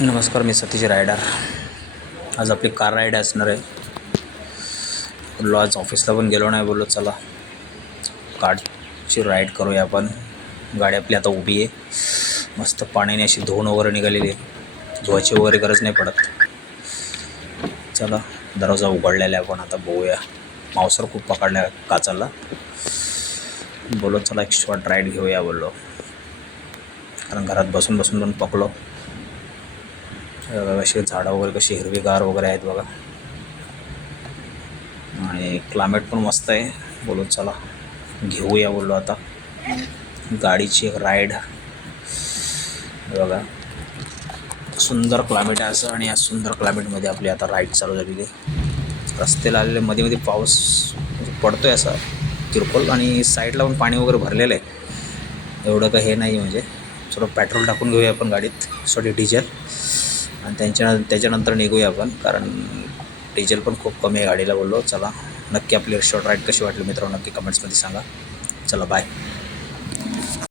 नमस्कार, मी सतीश रायडर. आज आपली कार राईड असणार आहे. बोललो आज ऑफिसला पण गेलो नाही, बोललो चला कारची राईड करूया आपण. गाडी आपली आता उभी आहे, मस्त पाण्याने अशी धुवून वगैरे निघालेली आहे, धुवायची वगैरे गरज नाही पडत. चला दरवाजा उघडलेला आहे, आपण आता बघूया. मावसर खूप पकडल्या काचाला. बोललो चला एक शॉर्ट राईड घेऊया बोललो, कारण घरात बसून बसून पण पकलो. अशी झाडं वगैरे कशी हिरवीगार वगैरे आहेत बघा, आणि क्लायमेट पण मस्त आहे. बोलू चला घेऊया बोललो आता गाडीची एक राईड. बघा सुंदर क्लायमेट आहे असं, आणि या सुंदर क्लायमेटमध्ये आपली आता राईड चालू झालेली आहे. रस्त्याला आलेले मध्ये मध्ये पाऊस पडतो आहे असा किरकोळ, आणि साईडला पण पाणी वगैरे भरलेलं आहे. एवढं काही हे नाही, म्हणजे थोडं पेट्रोल टाकून घेऊया आपण गाडीत, सॉरी डिझेल, आणि त्याच्यानंतर निघूया आपण, कारण डिझेल पण खूप कमी आहे गाडीला. बोललो चला. नक्की आपली शॉर्ट राईड कशी वाटली मित्रांनो, नक्की कमेंट्समध्ये सांगा. चला बाय.